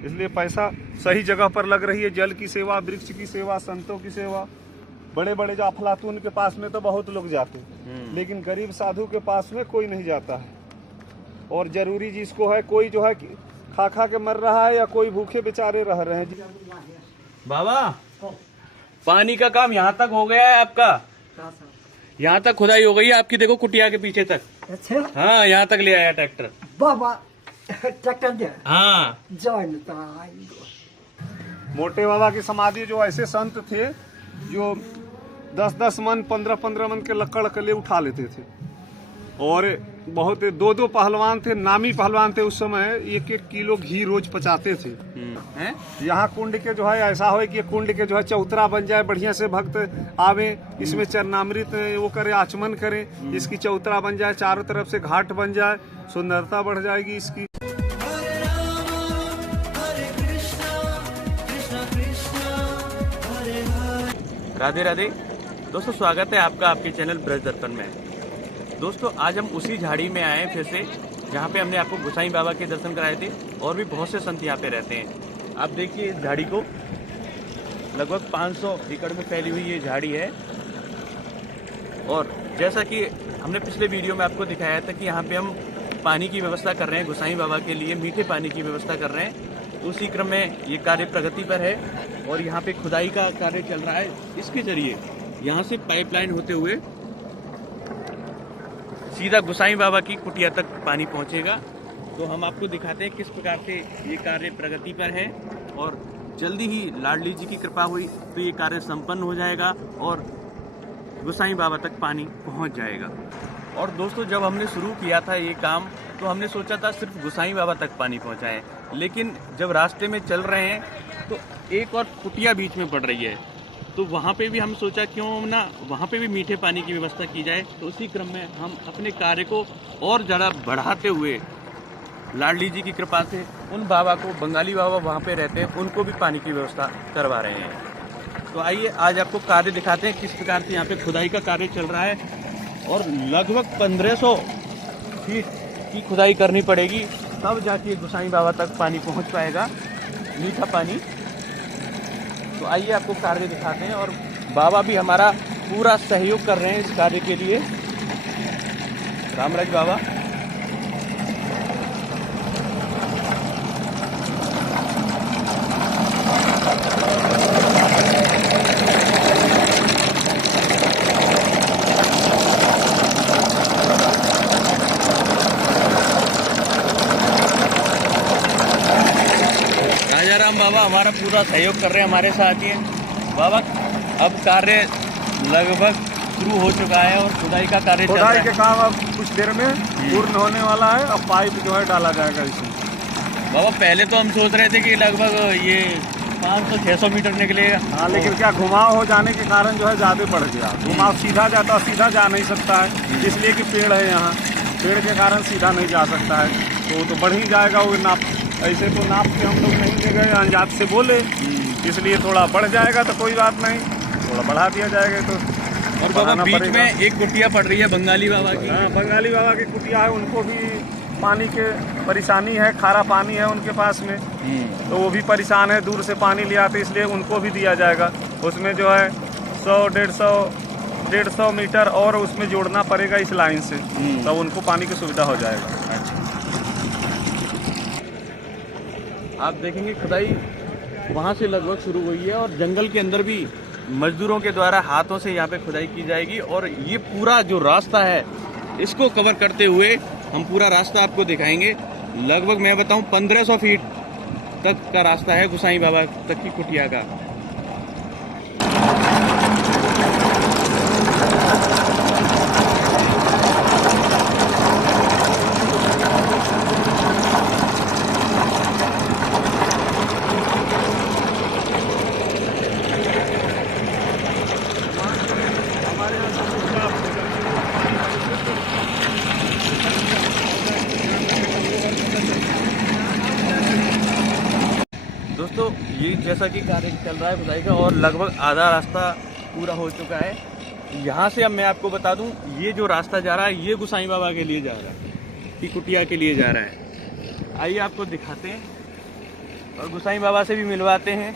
इसलिए पैसा सही जगह पर लग रही है। जल की सेवा, वृक्ष की सेवा, संतों की सेवा। बड़े बड़े जो अफलातून के पास में तो बहुत लोग जाते हैं, लेकिन गरीब साधु के पास में कोई नहीं जाता है। और जरूरी जिसको है, कोई जो है खा खा के मर रहा है या कोई भूखे बेचारे रह रहे हैं। बाबा, पानी का काम यहाँ तक हो गया है आपका? यहाँ तक खुदाई हो गई है आपकी, देखो कुटिया के पीछे तक। अच्छा, हाँ, यहाँ तक ले आया ट्रैक्टर। बाबा ट्रैक्टर दे। हाँ, मोटे बाबा की समाधि जो ऐसे संत थे जो 10-10 मन, 15-15 मन के लकड़ कले उठा लेते थे। और बहुत 2-2 पहलवान थे, नामी पहलवान थे उस समय, 1-1 किलो घी रोज पचाते थे। यहाँ कुंड के जो है ऐसा हो कि कुंड के जो है चौतरा बन जाए, बढ़िया से भक्त आवे, इसमें चरणामृत वो करे, आचमन करे, इसकी चौतरा बन जाए, चारों तरफ से घाट बन जाए, सुंदरता बढ़ जाएगी इसकी। राधे राधे दोस्तों, स्वागत है आपका आपके चैनल ब्रज दर्पण में। दोस्तों, आज हम उसी झाड़ी में आए हैं फिर से, जहाँ पे हमने आपको गोसाई बाबा के दर्शन कराए थे। और भी बहुत से संत यहाँ पे रहते हैं। आप देखिए इस झाड़ी को, लगभग 500 एकड़ में फैली हुई ये झाड़ी है। और जैसा कि हमने पिछले वीडियो में आपको दिखाया था कि यहाँ पे हम पानी की व्यवस्था कर रहे हैं गोसाई बाबा के लिए, मीठे पानी की व्यवस्था कर रहे हैं। तो उसी क्रम में ये कार्य प्रगति पर है और यहाँ पे खुदाई का कार्य चल रहा है। इसके जरिए यहाँ से पाइपलाइन होते हुए सीधा गोसाई बाबा की कुटिया तक पानी पहुँचेगा। तो हम आपको दिखाते हैं किस प्रकार से ये कार्य प्रगति पर है। और जल्दी ही लाडली जी की कृपा हुई तो ये कार्य संपन्न हो जाएगा और गोसाई बाबा तक पानी पहुँच जाएगा। और दोस्तों, जब हमने शुरू किया था ये काम तो हमने सोचा था सिर्फ गोसाई बाबा तक पानी पहुँचाएं, लेकिन जब रास्ते में चल रहे हैं तो एक और कुटिया बीच में पड़ रही है। तो वहाँ पे भी हम सोचा क्यों ना वहाँ पे भी मीठे पानी की व्यवस्था की जाए। तो उसी क्रम में हम अपने कार्य को और ज़्यादा बढ़ाते हुए लाडली जी की कृपा से उन बाबा को, बंगाली बाबा वहाँ पे रहते हैं, उनको भी पानी की व्यवस्था करवा रहे हैं। तो आइए आज आपको कार्य दिखाते हैं किस प्रकार से यहाँ पे खुदाई का कार्य चल रहा है। और लगभग 1500 फीट की खुदाई करनी पड़ेगी, तब जाके गोसाई बाबा तक पानी पहुँच पाएगा, मीठा पानी। तो आइए आपको कार्य दिखाते हैं। और बाबा भी हमारा पूरा सहयोग कर रहे हैं इस कार्य के लिए। रामराज बाबा, राजाराम बाबा हमारा पूरा सहयोग कर रहे हैं, हमारे साथ ही हैं। बाबा, अब कार्य लगभग शुरू हो चुका है और खुदाई का कार्य चल रहा है। खुदाई के काम अब कुछ देर में पूर्ण होने वाला है। अब पाइप जो है डाला जाएगा इसमें। बाबा, पहले तो हम सोच रहे थे कि लगभग ये 500-600 मीटर निकलेगा। हाँ, लेकिन क्या घुमाव हो जाने के कारण जो है ज्यादा बढ़ गया। घुमाव सीधा जाता, सीधा जा नहीं सकता है, इसलिए कि पेड़ है यहाँ, पेड़ के कारण सीधा नहीं जा सकता है। तो बढ़ ही जाएगा वो नाप। ऐसे तो नाप के हम लोग नहीं ले गए, अंजात से बोले, इसलिए थोड़ा बढ़ जाएगा तो कोई बात नहीं, थोड़ा बढ़ा दिया जाएगा। तो और बाबा, बीच में एक कुटिया पड़ रही है बंगाली बाबा की। हाँ, बंगाली बाबा की कुटिया है, उनको भी पानी के परेशानी है, खारा पानी है उनके पास में, तो वो भी परेशान है, दूर से पानी ले आते, इसलिए उनको भी दिया जाएगा। उसमें जो है 100-150 मीटर और उसमें जोड़ना पड़ेगा इस लाइन से, तब उनको पानी की सुविधा हो जाएगा। आप देखेंगे खुदाई वहाँ से लगभग शुरू हुई है और जंगल के अंदर भी मजदूरों के द्वारा हाथों से यहाँ पे खुदाई की जाएगी। और ये पूरा जो रास्ता है इसको कवर करते हुए हम पूरा रास्ता आपको दिखाएंगे। लगभग मैं बताऊं 1500 फीट तक का रास्ता है गोसाई बाबा तक की कुटिया का। दोस्तों, ये जैसा कि कार्य चल रहा है खुदाई का और लगभग आधा रास्ता पूरा हो चुका है। यहाँ से अब मैं आपको बता दूं, ये जो रास्ता जा रहा है ये गोसाई बाबा के लिए जा रहा है, की कुटिया के लिए जा रहा है। आइए आपको दिखाते हैं। और गोसाई बाबा से भी मिलवाते हैं।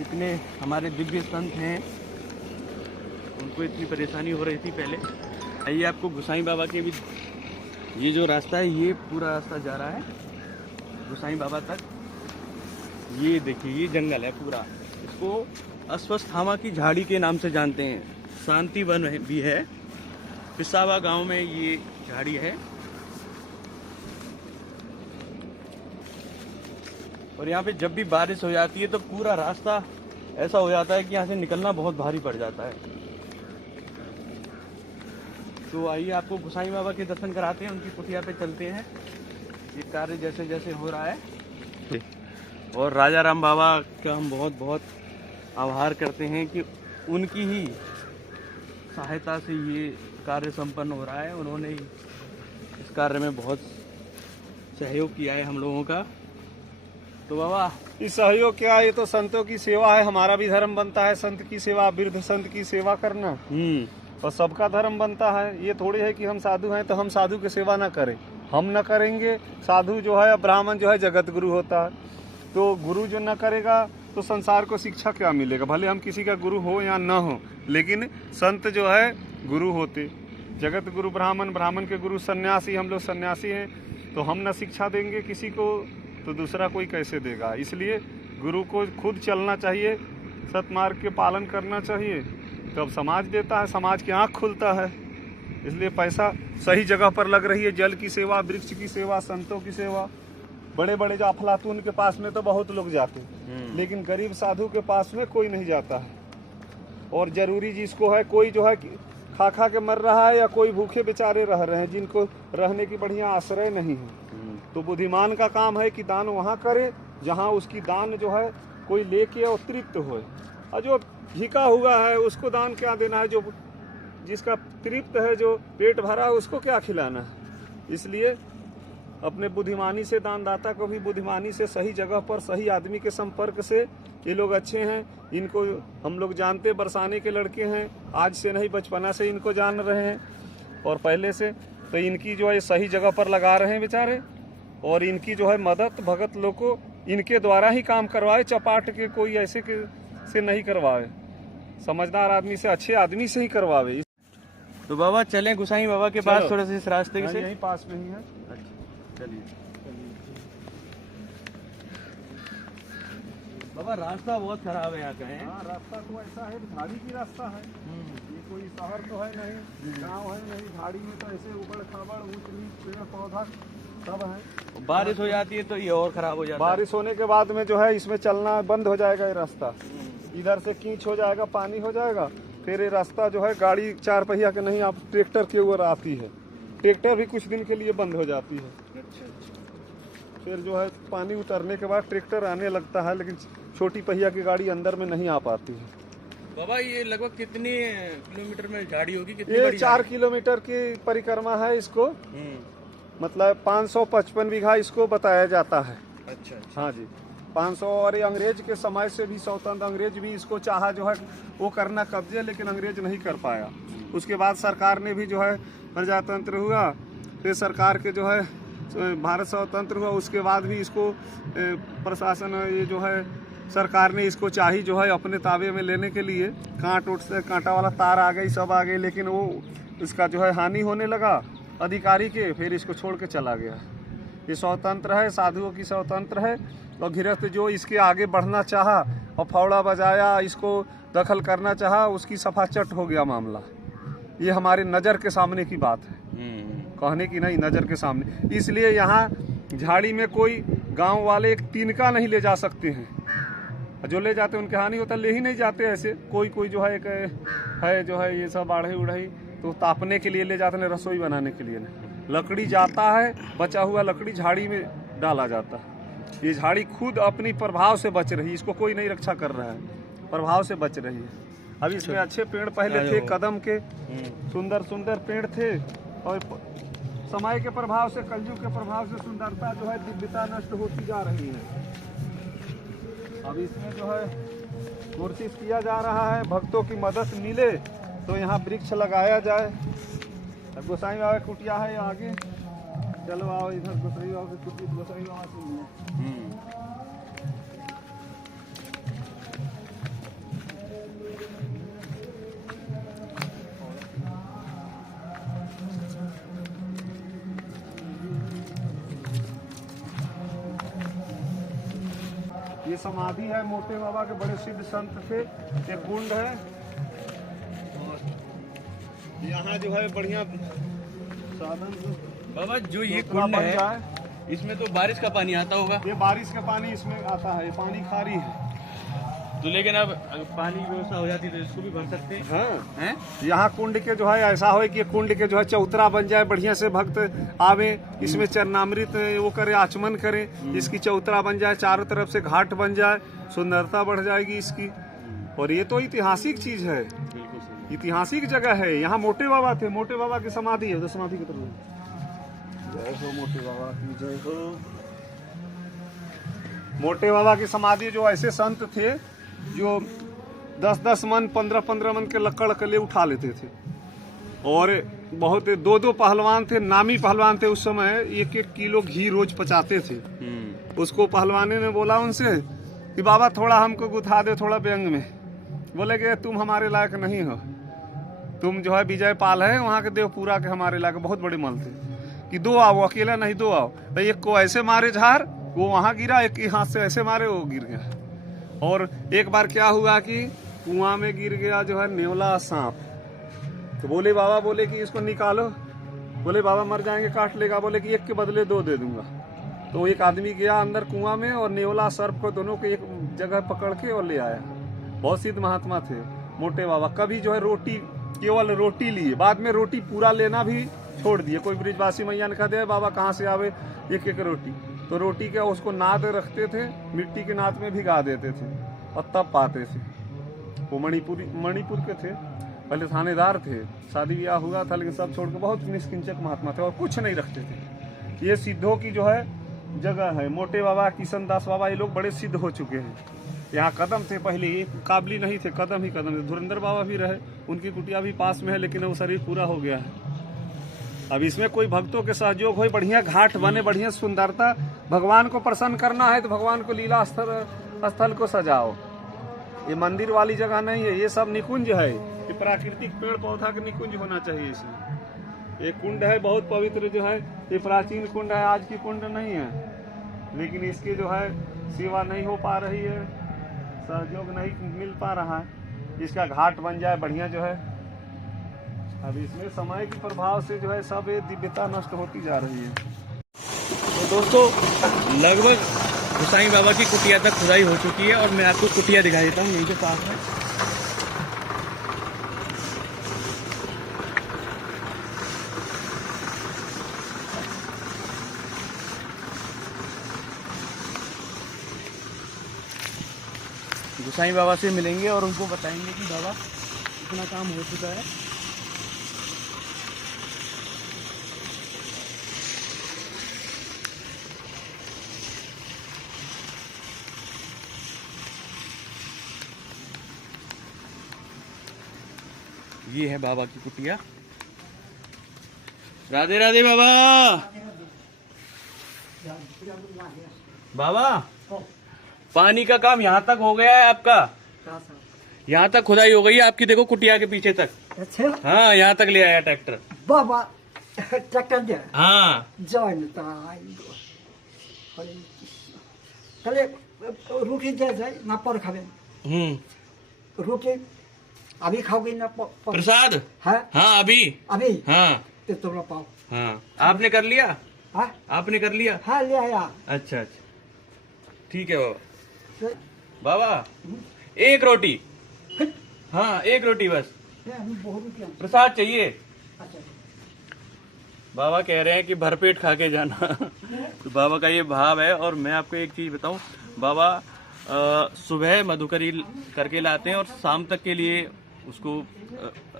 इतने हमारे दिव्य संत हैं, उनको इतनी परेशानी हो रही थी पहले। आइए आपको गोसाई बाबा के भी, ये जो रास्ता है ये पूरा रास्ता जा रहा है गोसाई बाबा तक। ये देखिए ये जंगल है पूरा, इसको अश्वत्थामा की झाड़ी के नाम से जानते हैं। शांति वन भी है, पिसावा गांव में ये झाड़ी है। और यहाँ पे जब भी बारिश हो जाती है तो पूरा रास्ता ऐसा हो जाता है कि यहाँ से निकलना बहुत भारी पड़ जाता है। तो आइए आपको गोसाई बाबा के दर्शन कराते हैं, उनकी कुटिया पे चलते हैं। ये कार्य जैसे जैसे हो रहा है, और राजा राम बाबा का हम बहुत बहुत आभार करते हैं कि उनकी ही सहायता से ये कार्य संपन्न हो रहा है। उन्होंने इस कार्य में बहुत सहयोग किया है हम लोगों का। तो बाबा इस सहयोग क्या है, ये तो संतों की सेवा है। हमारा भी धर्म बनता है संत की सेवा, वृद्ध संत की सेवा करना, और सबका धर्म बनता है। ये थोड़ी है कि हम साधु हैं तो हम साधु की सेवा ना करें, हम न करेंगे। साधु जो है, ब्राह्मण जो है जगत गुरु होता है, तो गुरु जो न करेगा तो संसार को शिक्षा क्या मिलेगा। भले हम किसी का गुरु हो या न हो, लेकिन संत जो है गुरु होते। जगत गुरु ब्राह्मण, ब्राह्मण के गुरु सन्यासी, हम लोग सन्यासी हैं, तो हम न शिक्षा देंगे किसी को तो दूसरा कोई कैसे देगा। इसलिए गुरु को खुद चलना चाहिए, सतमार्ग के पालन करना चाहिए, तब समाज देता है, समाज की आँख खुलता है। इसलिए पैसा सही जगह पर लग रही है। जल की सेवा, वृक्ष की सेवा, संतों की सेवा। बड़े बड़े जो अफलातून के पास में तो बहुत लोग जाते हैं, लेकिन गरीब साधु के पास में कोई नहीं जाता है। और जरूरी जिसको है, कोई जो है खा खा के मर रहा है, या कोई भूखे बेचारे रह रहे हैं जिनको रहने की बढ़िया आश्रय नहीं है, तो बुद्धिमान का काम है कि दान वहाँ करे जहाँ उसकी दान जो है कोई लेके और तृप्त हो। और जो झिका हुआ है उसको दान क्या देना है, जो जिसका तृप्त है, जो पेट भरा है, उसको क्या खिलाना है। इसलिए अपने बुद्धिमानी से, दानदाता को भी बुद्धिमानी से, सही जगह पर सही आदमी के संपर्क से, ये लोग अच्छे हैं, इनको हम लोग जानते, बरसाने के लड़के हैं, आज से नहीं बचपना से इनको जान रहे हैं और पहले से। तो इनकी जो है सही जगह पर लगा रहे हैं बेचारे, और इनकी जो है मदद भगत लोग को इनके द्वारा ही काम करवाए, चपाट के कोई ऐसे के से नहीं करवाए, समझदार आदमी से, अच्छे आदमी से ही करवावे। तो बाबा चलें गोसाई बाबा के पास थोड़ा सा इस रास्ते से, यहीं पास में ही है। अच्छा चलिए। बाबा रास्ता बहुत खराब है यहाँ का है। हाँ, रास्ता तो ऐसा है, झाड़ी की रास्ता है, ये कोई शहर तो है नहीं, गांव है नहीं। झाड़ी में तो ऐसे उबड़ खाबड़, ऊंच नीच, पेड़ पौधा सब है। बारिश हो जाती है तो ये और खराब हो जाता है। बारिश होने के बाद में जो है इसमें चलना बंद हो जाएगा। ये रास्ता इधर से कीच हो जाएगा, पानी हो जाएगा, फिर ये रास्ता जो है गाड़ी 4 पहिया के नहीं, आप ट्रैक्टर के ऊपर आती है, ट्रैक्टर भी कुछ दिन के लिए बंद हो जाती है। फिर जो है पानी उतरने के बाद ट्रैक्टर आने लगता है, लेकिन छोटी पहिया की गाड़ी अंदर में नहीं आ पाती है। बाबा ये लगभग कितने किलोमीटर में झाड़ी होगी? कितनी ये बड़ी 4 किलोमीटर की परिक्रमा है इसको, मतलब 555 बीघा इसको बताया जाता है। अच्छा। हाँ जी, 500। और ये अंग्रेज के समय से भी स्वतंत्र, अंग्रेज भी इसको चाहा जो है वो करना कब्जे, लेकिन अंग्रेज नहीं कर पाया। उसके बाद सरकार ने भी जो है प्रजातंत्र हुआ, फिर सरकार के जो है भारत स्वतंत्र हुआ, उसके बाद भी इसको प्रशासन ये जो है सरकार ने इसको चाही जो है अपने ताबे में लेने के लिए, कांट उठ से कांटा वाला तार आ गई, सब आ गई, लेकिन वो इसका जो है हानि होने लगा अधिकारी के, फिर इसको छोड़ के चला गया। ये स्वतंत्र है, साधुओं की स्वतंत्र है। और गृहस्थ जो इसके आगे बढ़ना चाहा और फौड़ा बजाया, इसको दखल करना चाहा, उसकी सफा चट हो गया मामला। ये हमारे नज़र के सामने की बात है, कहने की नहीं, नज़र के सामने। इसलिए यहाँ झाड़ी में कोई गांव वाले एक तिनका नहीं ले जा सकते हैं, जो ले जाते उनके हानि होता, ले ही नहीं जाते। ऐसे कोई कोई जो है एक है जो है ये सब आढ़े उढ़ाई तो तापने के लिए ले जाते हैं, रसोई बनाने के लिए नहीं। लकड़ी जाता है, बचा हुआ लकड़ी झाड़ी में डाला जाता है। ये झाड़ी खुद अपनी प्रभाव से बच रही है, इसको कोई नहीं रक्षा कर रहा है, प्रभाव से बच रही है। अभी इसमें अच्छे पेड़ पहले थे, कदम के सुंदर सुंदर पेड़ थे, और समय के प्रभाव से, कलयुग के प्रभाव से सुंदरता जो है, दिव्यता नष्ट होती जा रही है। अब इसमें जो है कोशिश किया जा रहा है भक्तों की मदद मिले तो यहाँ वृक्ष लगाया जाए। गोसाई बाबा कुटिया है आगे, चलो आओ इधर, गोसाई बाबा की कुटिया, गोसाई बाबा से मिले। ये समाधि है मोटे बाबा के, बड़े सिद्ध संत थे। ये कुंड है और यहाँ जो है बढ़िया साधन बाबा जो ये थोड़ा कुंड बन है जाए। इसमें तो बारिश का पानी आता होगा। ये बारिश का पानी इसमें आता है, ये पानी खारी है। तो लेकिन अब अगर पानी की व्यवस्था हो जाती है तो इसको भी भर सकते हैं। हाँ। हैं? यहाँ कुंड के जो है ऐसा हो कि कुंड के जो है चौतरा बन जाए, बढ़िया से भक्त आवे, इसमें चरणामृत वो करे, आचमन करे, इसकी चौतरा बन जाए, चारों तरफ से घाट बन जाए, सुंदरता बढ़ जाएगी इसकी। और ये तो ऐतिहासिक चीज है, बिल्कुल सही। ऐतिहासिक जगह है। यहाँ मोटे बाबा थे, मोटे बाबा की समाधि है, तो समाधि की तरफ जय हो मोटे बाबा की जय हो। मोटे बाबा की समाधि, जो ऐसे संत थे जो 10-10 मन 15-15 मन के लकड़ कले उठा लेते थे, और बहुत 2-2 पहलवान थे, नामी पहलवान थे उस समय, 1-1 किलो घी रोज पचाते थे। उसको पहलवाने ने बोला उनसे कि बाबा थोड़ा हमको गुथा दे, थोड़ा व्यंग में। बोले कि तुम हमारे लायक नहीं हो, तुम जो है विजय पाल है वहाँ के देवपुरा के, हमारे लायक बहुत बड़े मल थे कि 2 आओ, अकेला नहीं 2 आओ। तो एक को ऐसे मारे झार, वो वहाँ गिरा, एक के हाथ से ऐसे मारे, वो गिर गया। और एक बार क्या हुआ कि कुआं में गिर गया जो है नेवला सांप। तो बोले बाबा, बोले कि इसको निकालो। बोले बाबा मर जाएंगे, काट लेगा। बोले कि 1 के बदले 2 दे दूंगा। तो एक आदमी गया अंदर कुआं में और नेवला सर्प को दोनों को एक जगह पकड़ के और ले आया। बहुत सिद्ध महात्मा थे मोटे बाबा। कभी जो है रोटी, केवल रोटी लिए, बाद में रोटी पूरा लेना भी छोड़ दिए। कोई ब्रिजवासी मैया ने कहा दे बाबा कहाँ से आवे 1-1 रोटी, तो रोटी का उसको नाद रखते थे, मिट्टी के नाद में भिगा देते थे और तब पाते थे। वो मणिपुर के थे, पहले थानेदार थे, शादी ब्याह हुआ था, लेकिन सब छोड़ के बहुत निष्किंचक महात्मा थे और कुछ नहीं रखते थे। ये सिद्धों की जो है जगह है। मोटे बाबा, किशन दास बाबा, ये लोग बड़े सिद्ध हो चुके हैं। यहाँ कदम थे पहले, ये काबली नहीं थे, कदम ही कदम थे। धुरंधर बाबा भी रहे, उनकी कुटिया भी पास में है, लेकिन वो शरीर पूरा हो गया है। अब इसमें कोई भक्तों के सहयोग हो, बढ़िया घाट बने, बढ़िया सुंदरता, भगवान को प्रसन्न करना है तो भगवान को लीला स्थल को सजाओ। ये मंदिर वाली जगह नहीं है, ये सब निकुंज है। ये प्राकृतिक पेड़ पौधा का निकुंज होना चाहिए इसमें। ये कुंड है बहुत पवित्र जो है, ये प्राचीन कुंड है, आज की कुंड नहीं है। लेकिन इसकी जो है सेवा नहीं हो पा रही है, सहयोग नहीं मिल पा रहा है। इसका घाट बन जाए बढ़िया जो है। अब इसमें समय के प्रभाव से जो है सब ये दिव्यता नष्ट होती जा रही है। तो दोस्तों लगभग गोसाई बाबा की कुटिया तक खुदाई हो चुकी है और मैं आपको कुटिया दिखा देता हूँ यहीं के पास में। गोसाई बाबा से मिलेंगे और उनको बताएंगे कि बाबा इतना काम हो चुका है। ये है बाबा की कुटिया। राधे राधे बाबा। बाबा पानी का काम यहाँ तक हो गया है आपका, यहाँ तक खुदाई हो गई है आपकी, देखो कुटिया के पीछे तक। अच्छा हाँ यहाँ तक ले आया ट्रैक्टर। बाबा ट्रैक्टर दे हाँ जॉइन তাহলে রুটি দেওয়া যায় না পর খাবেন? রুটি अभी खाओगे ना प्रसाद? हाँ हाँ अभी। अभी हाँ तो तुम लोग पाओ। हाँ आपने कर लिया? हाँ आपने कर लिया? हाँ ले आया। अच्छा अच्छा ठीक है बाबा। बाबा एक रोटी, हाँ एक रोटी बस, प्रसाद चाहिए। अच्छा बाबा कह रहे हैं कि भरपेट खा के जाना। तो बाबा का ये भाव है। और मैं आपको एक चीज बताऊं, बाबा सुबह मधुकरी करके लाते हैं और शाम तक के लिए उसको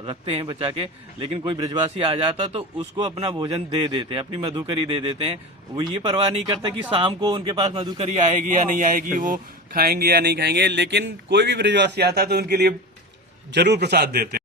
रखते हैं बचा के, लेकिन कोई ब्रजवासी आ जाता तो उसको अपना भोजन दे देते हैं, अपनी मधुकरी दे देते हैं। वो ये परवाह नहीं करता कि शाम को उनके पास मधुकरी आएगी या नहीं आएगी, वो खाएंगे या नहीं खाएंगे, लेकिन कोई भी ब्रजवासी आता तो उनके लिए जरूर प्रसाद देते हैं।